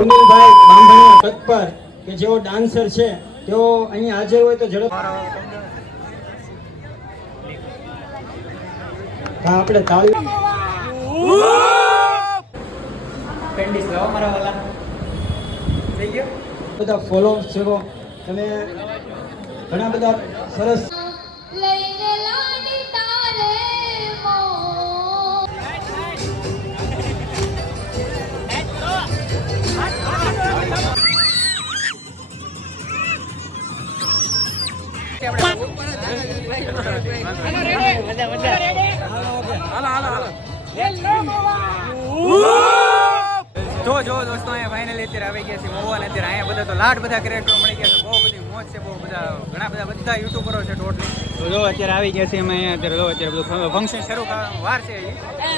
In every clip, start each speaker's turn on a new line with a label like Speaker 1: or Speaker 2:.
Speaker 1: સુનિલભાઈ બાંભણિયા પર કે જેઓ ડાન્સર છે તેઓ અહીં હાજર હોય તો ઝડપ હા આપણે તાળી બધા ફોલો છે તમે ઘણા બધા સરસ
Speaker 2: જો જો દોસ્તો અહીંયા ફાઇનલી અત્યારે આવી ગયા છે મોવા અત્યારે અહીંયા બધા તો લાટ બધા ક્રિએટરો મળી ગયા છે બહુ બધી મોજ છે બહુ બધા ઘણા બધા બધા યુટ્યુબરો છે ટોટલી તો જો અત્યારે આવી ગયા છે અમે અહીંયા અત્યારે જો અત્યારે બધું ફંક્શન શરૂ વાર છે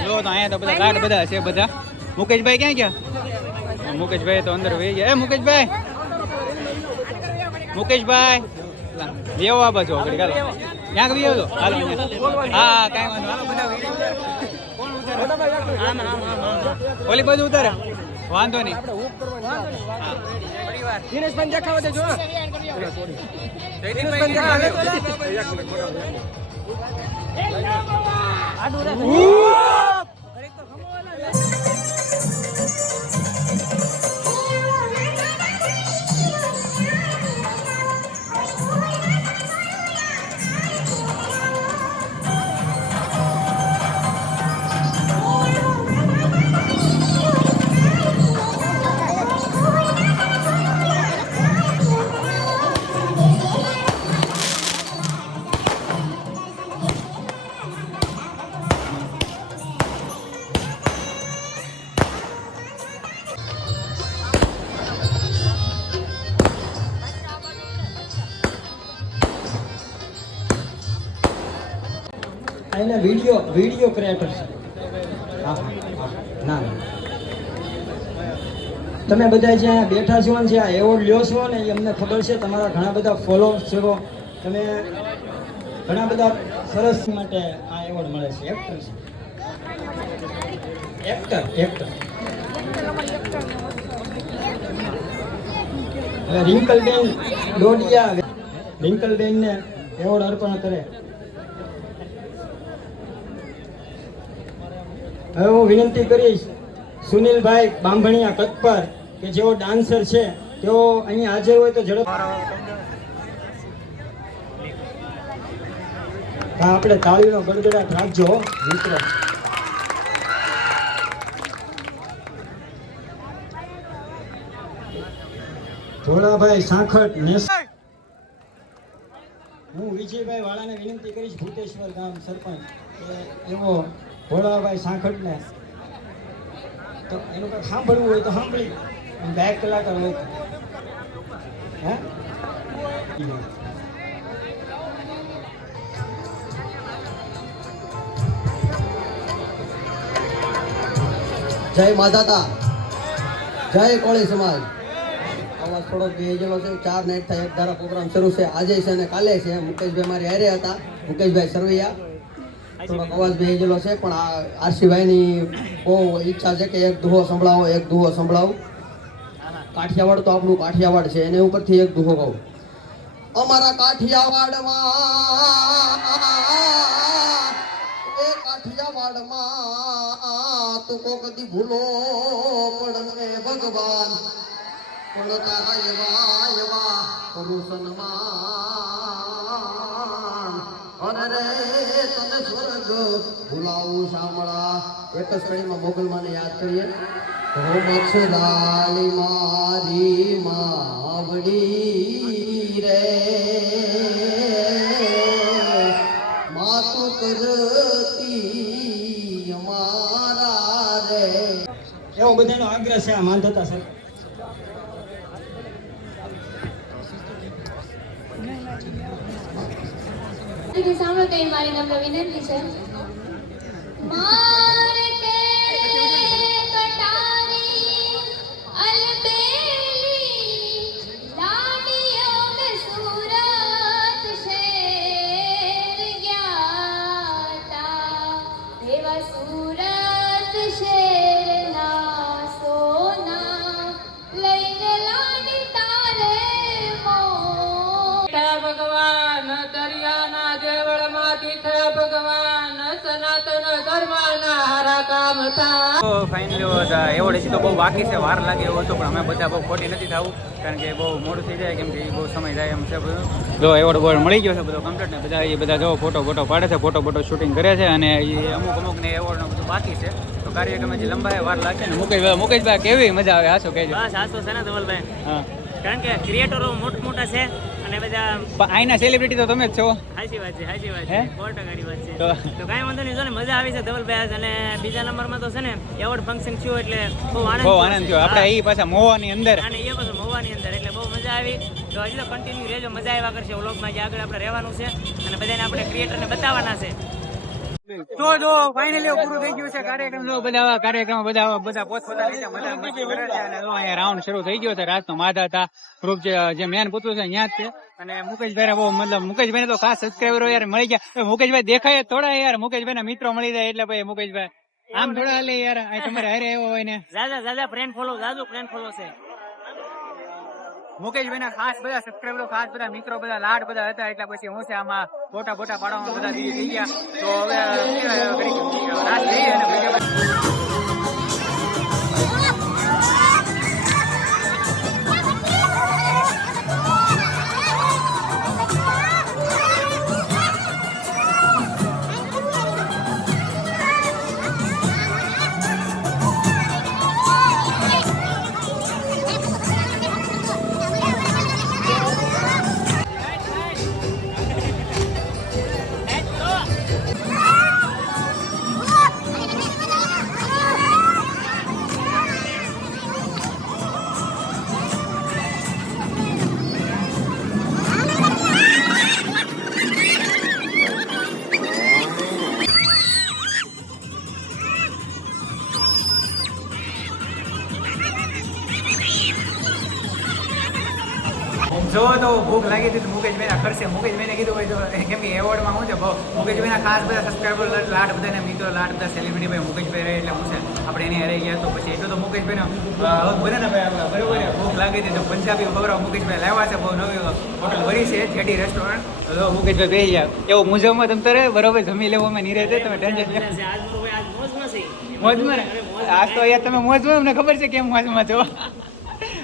Speaker 2: જો તો અહીંયા તો બધા લાટ બધા છે બધા મુકેશભાઈ ક્યાં ગયા મુકેશભાઈ તો અંદર વહી ગયા એ મુકેશભાઈ મુકેશભાઈ લેવો આ બાજુ આગળ ચાલો. ક્યાં ગઈ આવજો હાલો હા કાંઈ વાંધો હાલો બધા? ઓલી બાજુ ઉતારે? વાંધો નહીં. હા. થોડી વાર. જયદીપભાઈ દેખાડો.
Speaker 1: એને વીડિયો વીડિયો ક્રિએટર છે. હા ના તમે બધા જે અહીંયા બેઠા છો ને જે આ એવોર્ડ લ્યો છો ને એ અમને ખબર છે, તમારા ઘણા બધા ફોલોઅર્સ છે તમે ઘણા બધા સરસ માટે આ એવોર્ડ મળે છે. એક્ટર છે. એક્ટર એક્ટર રિંકલબેન ડોડિયા રિંકલબેનને એવોર્ડ અર્પણ કરે. હવે હું વિનંતી કરીશ, સુનિલભાઈ બાંભણિયા કતપર કે જેઓ ડાન્સર છે, તેઓ અહીં હાજર હોય તો ઝડપ આપણે તાળીનો ગડગડાટ રાખજો, મિત્રો. ભોળાભાઈ સાંખટ હું વિજયભાઈ વાળાને વિનંતી કરીશ, ભૂતેશ્વર ગામ સરપંચ. એવો ભોળાભાઈ સાંખટને તો એનું કંઈક સાંભળવું હોય તો સાંભળી. બે કલાકાર હોય. હે?
Speaker 3: જય માધાતા જય કોળી સમાજ. અવાજ થોડો ભેજેલો છે. ચાર નાઇટ થાય એક ધારા પ્રોગ્રામ શરૂ છે. આજે છે અને કાલે છે. મુકેશભાઈ મારી હારે હતા. મુકેશભાઈ સરવૈયા. થોડોક અવાજ ભેજેલો છે પણ આ આરસીભાઈની બહુ ઈચ્છા છે કે એક દુહો સંભળાવો એક દુહો સંભળાવો. કાઠિયાવાડ તો આપણું કાઠિયાવાડ છે એને ઉપરથી એક દુહો કહું. અમારા કાઠિયાવાડમાં એ કાઠિયાવાડમાં તું કોક દી ભૂલો પણ રે ભગવાન. પણ તારા એવા એવા કરું સન્માન અને રે તને સ્વર્ગ ભૂલાવું સાંભળા એક જ કડીમાં મોગલમાને યાદ કરીએ. હો મચ્છરાલી મારી માવડી રે માતું કરતી અમારા રે.
Speaker 1: એવો બધાનો આગ્રહ છે આ માંધતા સર
Speaker 4: સાંભળો તો મારી નમ્ર વિનંતી છે. માર
Speaker 2: ફાઇનલી એવોર્ડ હજી તો બહુ બાકી છે વાર લાગે એવું હતું પણ અમે બધા બહુ ખોટી નથી થવું કારણ કે બહુ મોડું થઈ જાય કેમ કે બહુ સમય જાય એમ છે બધું. જો એવોર્ડ બોર્ડ મળી ગયો છે બધો કમ્પ્લીટ ને બધા એ બધા જો ફોટો ફોટો પાડે છે ફોટો ફોટો શૂટિંગ કરે છે અને એ અમુક અમુક ને એવોર્ડ બધું બાકી છે. તો કાર્યક્રમ હજી લંબાય વાર લાગશે ને મુકેશભાઈ મુકેશભાઈ કેવી મજા આવે આશો કહેજો
Speaker 5: બસ આ છે ને ધવલભાઈ.
Speaker 2: હા.
Speaker 5: કારણ કે ક્રિએટરો મોટા મોટા છે અને બધા
Speaker 2: પણ સેલિબ્રિટી તો તમે જ છો.
Speaker 5: સાચી વાત છે સાચી વાત છે. સો ટકાની વાત છે.
Speaker 2: તો
Speaker 5: કાંઈ વાંધો નહીં જો ને મજા આવી છે ધવલભાઈ અને બીજા નંબરમાં તો છે ને એવોર્ડ ફંક્શન થયું એટલે બહુ આનંદ
Speaker 2: બહુ આનંદ થયો. આપણે. એ પાછા મોવાની અંદર.
Speaker 5: અને એ બધું મહુવાની અંદર એટલે બહુ મજા આવી. તો હજી તો કન્ટિન્યુ રહેજો મજા આવ્યા કરશે વ્લોગમાં જે આગળ આપણે રહેવાનું છે. અને બધાને આપણે ક્રિએટરને બતાવવાના છે.
Speaker 2: તો જો ફાઇનલી પૂરું થઈ ગયું છે કાર્યક્રમ. જો બધા કાર્યક્રમ બધા બધા પોતપોતાની અહીંયા રાઉન્ડ શરૂ થઈ ગયો છે. રાતનો માધા હતા. ગ્રુપ જે મેન પૂતળું છે, અહીંયા જ છે. અને મુકેશભાઈ બહુ મતલબ મુકેશભાઈ તો ખાસ સબસ્ક્રાઈબરો યાર મળી ગયા. મુકેશભાઈ દેખાય થોડા યાર. મુકેશભાઈ ના મિત્રો મળી જાય એટલે ભાઈ મુકેશભાઈ. આમ થોડા હાલે યાર. તમારે હારે આવ્યો હોય ને.
Speaker 5: દાદા દાદા ફ્રેન્ડ ફોલો દાદુ ફ્રેન્ડ ફોલો છે.
Speaker 2: મુકેશભાઈ ના ખાસ બધા સબસ્ક્રાઈબરો ખાસ બધા મિત્રો, બધા લાડ, બધા હતા, એટલે પછી હું છે આમાં ફોટા ફોટા પાડવામાં બધા થઈ ગયા. તો હવે જો તો ભૂખ લાગી હતી તો મુકેશભાઈ ખર્ચે મુકેશભાઈને કીધું હોય તો કેમ કે એવોર્ડમાં હું છે મુકેશભાઈના ખાસ બધા સબસ્ક્રાઈબર લાટ બધાને મિત્રો લાટ બધા સેલિબ્રિટી ભાઈ મુકેશભાઈ રહે એટલે હું છે આપણે એની હારે ગયા તો પછી એટલું તો મુકેશભાઈનો બને ને ભાઈ બરોબર ભૂખ લાગી હતી તો પંજાબી ખબર મુકેશભાઈ લાવ્યા છે બહુ નવી હોટલ ભરી છે છેટી રેસ્ટોરન્ટ તો મુકેશભાઈ બેસી ગયા એવો મુજબમાં તમે તારે બરોબર જમી લેવો અમે નીરે તમે ટેન્શન
Speaker 5: મોજમાં
Speaker 2: આજ તો યાર તમે મોજમાં અમને ખબર છે કેમ મોજમાં છો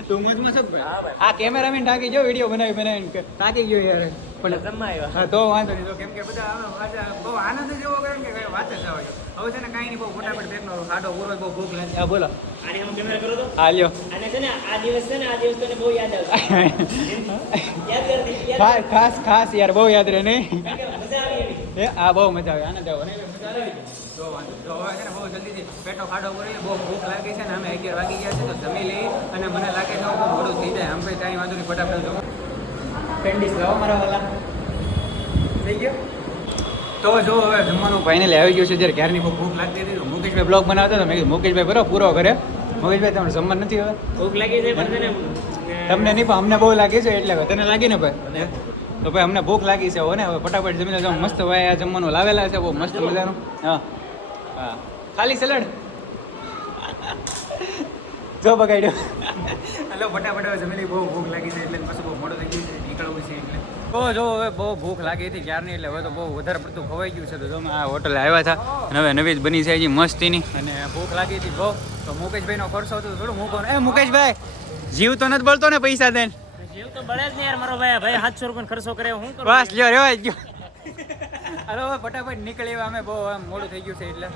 Speaker 2: તું મોજમાં છો ભાઈ. આ કેમેરામેન ટાકી જો વીડિયો બનાવી બનાવીને ટાકી ગયો યાર. પણ
Speaker 5: જમવા આવ્યા.
Speaker 2: હા તો વાંધો નહીં. તો કેમ કે બધા બહુ આનંદ જેવો કરે કે કઈ વાત જ આવે હવે છે ને કાંઈ નહીં બહુ ફટાફટ બેગનો ખાડો પૂરો બહુ ભૂખ લાગે. હા બોલો.
Speaker 5: આને હું કેમેરા કરો તો?
Speaker 2: હા લ્યો.
Speaker 5: અને છે ને આ દિવસ છે ને આ દિવસ તને બહુ યાદ આવશે. યાદ કરતી
Speaker 2: ખાસ ખાસ ખાસ યાર બહુ યાદ રહે નહીં.
Speaker 5: મજા આવી
Speaker 2: એ આ બહુ મજા આવે આનંદ આવે. મજા આવે. તો હવે છે ને બહુ જલ્દીથી પેટો ખાડો પૂરી બહુ ભૂખ લાગી છે ને અમે અગિયાર વાગી ગયા છે તો જમી લઈ અને મને લાગે છે બહુ મોડું થઈ જાય. આમ ભાઈ કાંઈ વાંધો નહીં ફટાફટ જમો. કેન્ડીસ લાવો મારા વાલા. થઈ ગયો? તો જો હવે જમવાનું ફાઇનલ આવી ગયું છે. જ્યારે બહુ ભૂખ લાગતી હતી તો મુકેશભાઈ બ્લોગ બનાવતા હતા. મેં કીધું મુકેશભાઈ બરો પૂરો કરે મુકેશભાઈ તમને જમવાનું નથી હવે?
Speaker 5: ભૂખ લાગી છે પણ
Speaker 2: તમને નહીં પણ અમને બહુ લાગી છે એટલે તને લાગી ને ભાઈ? તો ભાઈ અમને ભૂખ લાગી છે હવે ને. હવે ફટાફટ જમીને જાઓ મસ્ત ભાઈ આ જમવાનું લાવેલા છે. બહુ મસ્ત મજાનું. હા. હા ખાલી સલાડ જો બગાડ્યો. હલો ફટાફટ જમી બહુ ભૂખ લાગી છે એટલે પછી બહુ મોડું થઈ ગયું છે નીકળવું છે એટલે. તો જો હવે બહુ ભૂખ લાગી હતી ક્યારની એટલે હવે તો બહુ વધારે પડતું ખવાઈ ગયું છે. તો તમે આ હોટલ આવ્યા હતા અને હવે નવી જ બની છે હજી મસ્તીની. અને ભૂખ લાગી હતી બહુ તો મુકેશભાઈનો ખર્ચો હતો થોડું મૂકો એ મુકેશભાઈ જીવ તો નથી બળતો ને પૈસા દેન
Speaker 5: જીવ તો બળે જ ને યાર મારો ભાઈ. ભાઈ સાતસો રૂપિયા ખર્ચો કરે હું કરું?
Speaker 2: બસ લ્યો રેવાય ગયો. હાલો હવે ફટાફટ નીકળી અમે. બહુ આમ મોડું થઈ ગયું છે એટલે.